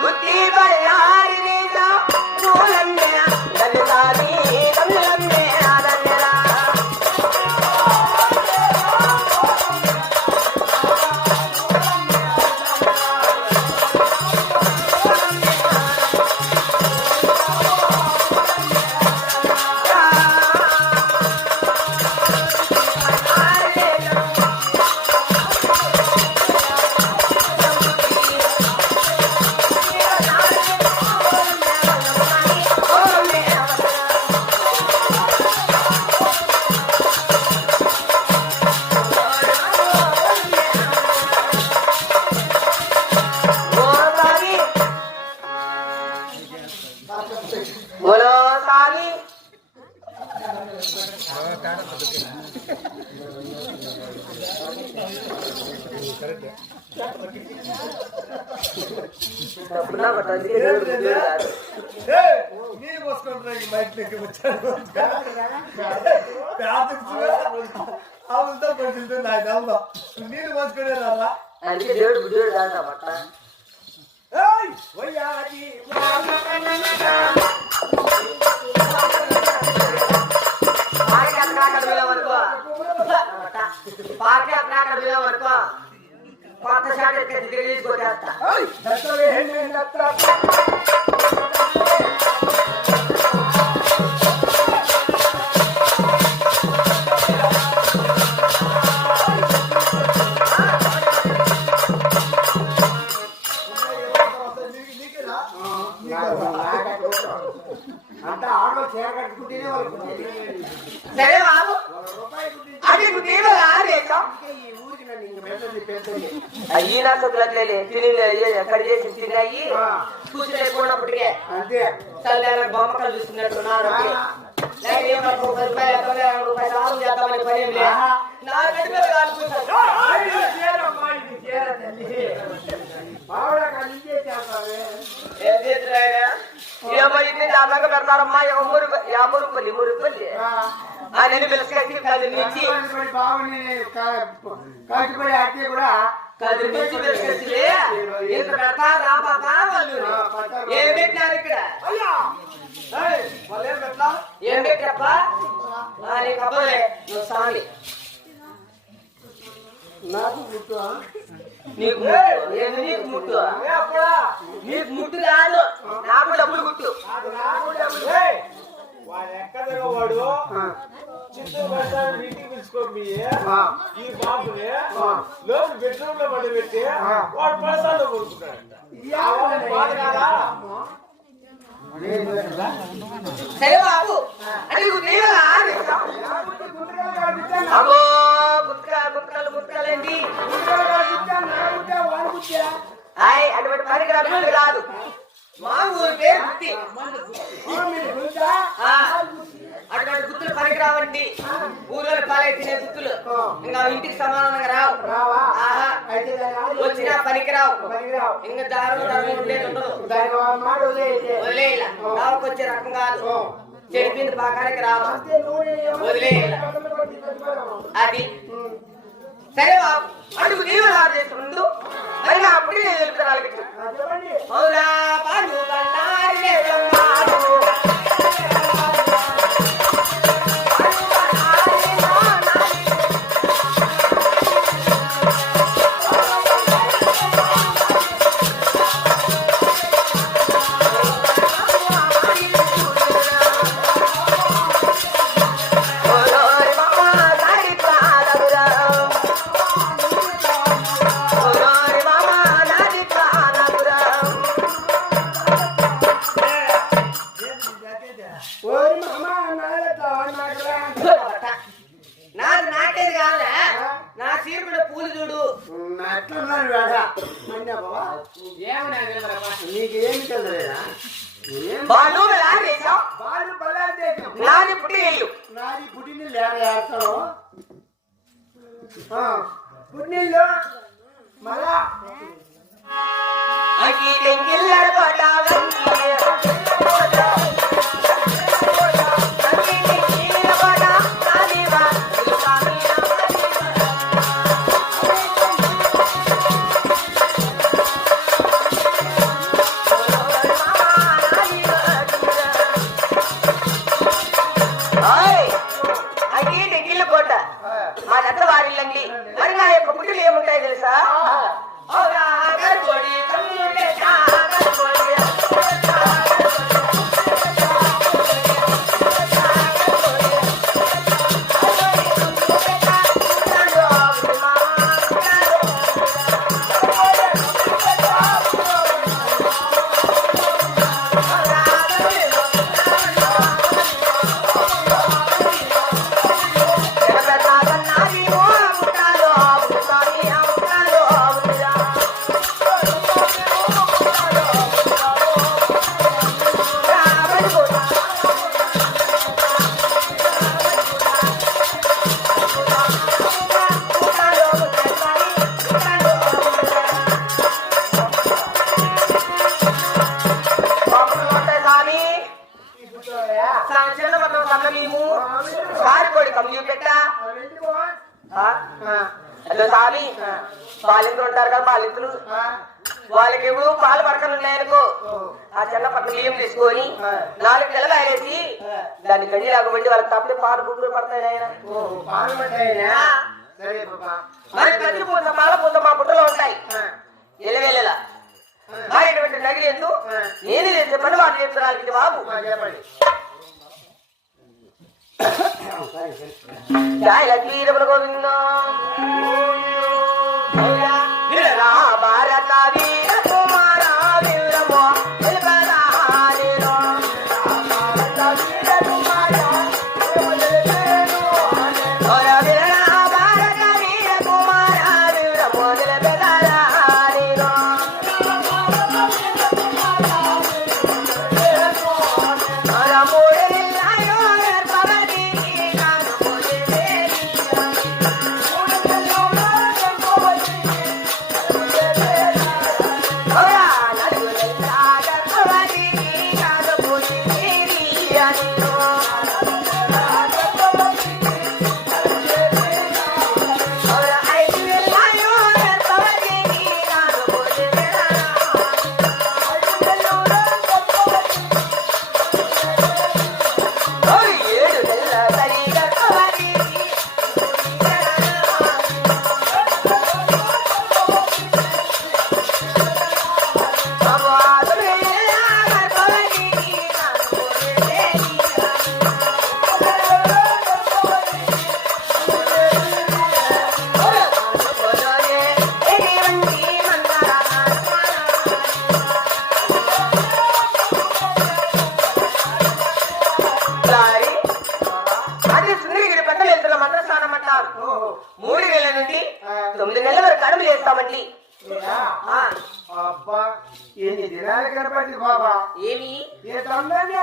முத்தி பல்லாரிலேதான் மூலந்தே தன்னுதாரி தன்னுலந்தே నీళ్ళు పోసుకుంటున్నా ఈ బయట దగ్గర వచ్చాను ఆవులతో నీళ్ళు పోసుకునే రాలా అందుకే దేవుడు బుద్ధుడు దాంట్లో వయ్యాది అక్కడ అక్కడ ಪಾಠಶಾಲೆ ಕಲಿತಿದ್ದರೆ ಗೊತ್ತಾಗ್ತಾ ದತ್ತವೇ ಹೆಣ್ಣು ಅಂತ అయ్యి నా సొక్కులట్లేదు తిని ఎక్కడ చేసి తిన్నాయి? కూర్చుని వేసుకున్నప్పటికే అంతే. చల్లార బొమ్మకలు పని ఏం లేదు. నా గడి మీద కాలు కూర్చో. ఏం చేస్తున్నాయన? ఏమో ఇన్ని దాదాగా పెడతారమ్మా ఎవరు యాభై రూపాయలు ఇరవై రూపాయలు ఆ నేను పిలుచుకొచ్చి కది నుంచి కట్టుబడి ఆడితే కూడా కది నుంచి పిలుచుకొచ్చి ఇంత వాళ్ళు. ఏం పెట్టినారు ఇక్కడ? ఏం నీకు అవ్వలే నువ్వు సాలి నాకు గుర్తు నీకు ముట్టు. ఏంది నీకు ముట్టు. నీకు ముట్టు కాదు. నాకు డబ్బులు గుట్టు వాడు ఎక్కడ వాడు? చిత్తూరు బస్టాండ్ ఇంటికి పిలుచుకోండి ఈ బాబుని? లోపల బెడ్రూమ్లో పడి పెట్టి వాడు పడసాలో కొడుకున్నాడు బాధ కాదా? సరే బాబు. అది నీవు హాయ్ రాదు మా ఊరు పేరు గుత్తి. అటువంటి గుత్తులు పనికి రావండి ఊర్లో పాలై తినే గుత్తులు. ఇంకా ఇంటికి సమానంగా రావు. రావా? ఆహా వచ్చినా పనికి రావు పనికిరావు. ఇంకా దారులు దారులు ఉండేది ఉండదు. వదిలేయాల. వచ్చే రకం కాదు. చెడిపింది పాకానికి రావు. వదిలేయాల. అది. సరే బాబు అడుగు నీవు చేస్తుండు అప్పుడే చెప్పండి. నాది పుట్టి ఇల్లు నాది పుట్టిన లేక వేస్తాను పుట్టినిల్లు మళ్ళా. అకి వాడుకోడు కంప్యూటర్ అదే సామి బాలింతలు ఉంటారు కదా బాలింతలు వాళ్ళకేమో పాలు పడకలు ఉన్నాయనుకో ఆ చిన్న పక్కన బియ్యం తీసుకొని నాలుగు నెలలు ఆయనేసి దాన్ని గడి రాకమండి వాళ్ళకి తప్పే పాలు గుంగులు పడతాయి మరి పూత మాల పూత మా బుట్టలో ఉంటాయి ఎలవేళ మరి నగిలి ఎందుకు నేను చెప్పండి వాళ్ళు చెప్తున్నారు బాబు చెప్పండి జయ లక్ష్మీ గోవిందం.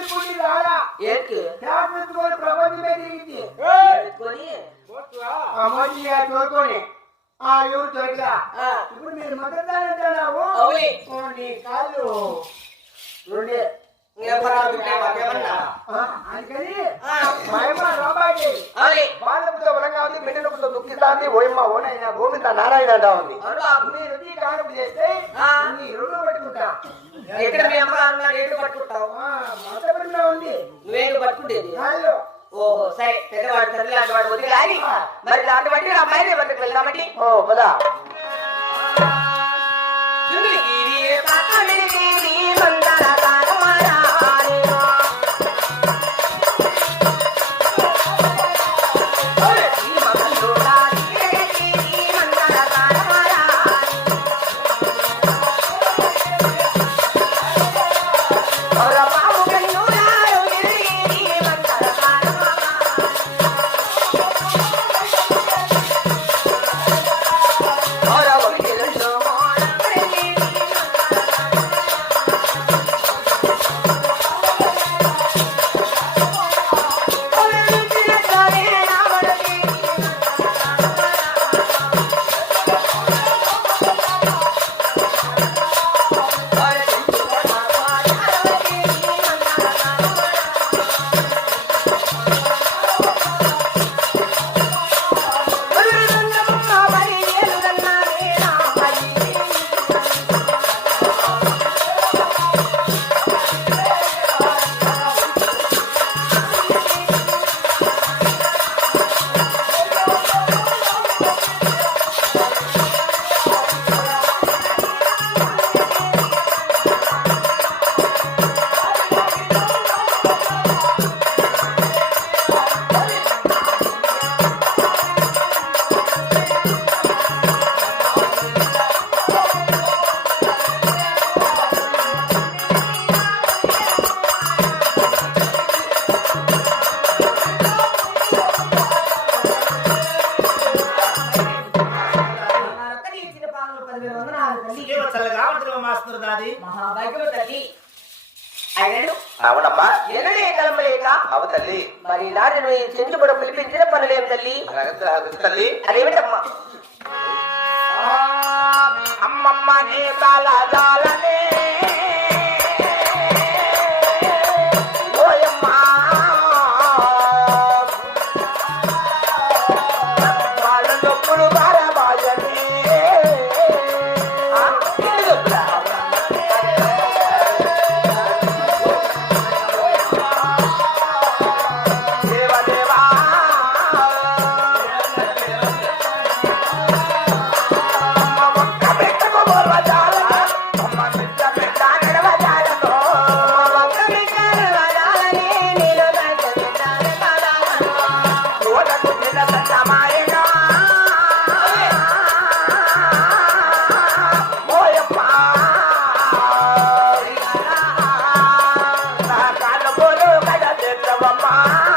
ఏకు ట్యాప్ ఎత్తుకొని ప్రపంచమే తిరిగింది. ఎత్తుకొని, పోతురా? ఆ మంచిగా తోడుకొని ఆ ఎవరు దొరికా ఆ, ఇప్పుడు మీరు మొదటిదానంటున్నావు అవులే. నీ కాళ్ళు రెండే. అందుకని ఆ, మహిమ రాబాయి బాలపుతో బలంగా ఉంది బిడ్డలపుతో దుఃఖిస్తాంది ఓయమ్మ ఓనైనా గోవింద నారాయణ అంటా ఉంది. అవును బాబు. మీరు ఈ కానుక చేస్తే ఆ. నీ రెండు పట్టుకుంటా. ఎక్కడ మీ అమ్మగారు ఉన్నారు ఏడు పట్టుకుంటావు? కాళ్ళు ఓహో సరే పెద్దవాడు లాంటి వాడు వదిలి కానీ మరి దాంట్లో బట్టి నా అమ్మాయి వద్దకు వెళ్దామండి? ఓ పదా. చల్లగా ఉంటుంది మాస్టర్ దాది మహాభాగ్యము తల్లి. అయినడు అవునమ్మా ఎన్నడే కలమలేక అవు తల్లి. మరి నాడు నువ్వు చెంచుబడ పిలిపించిన పనులేం తల్లి. తల్లి అదేమిటమ్మా? అమ్మమ్మ నీ జాలనే. mind.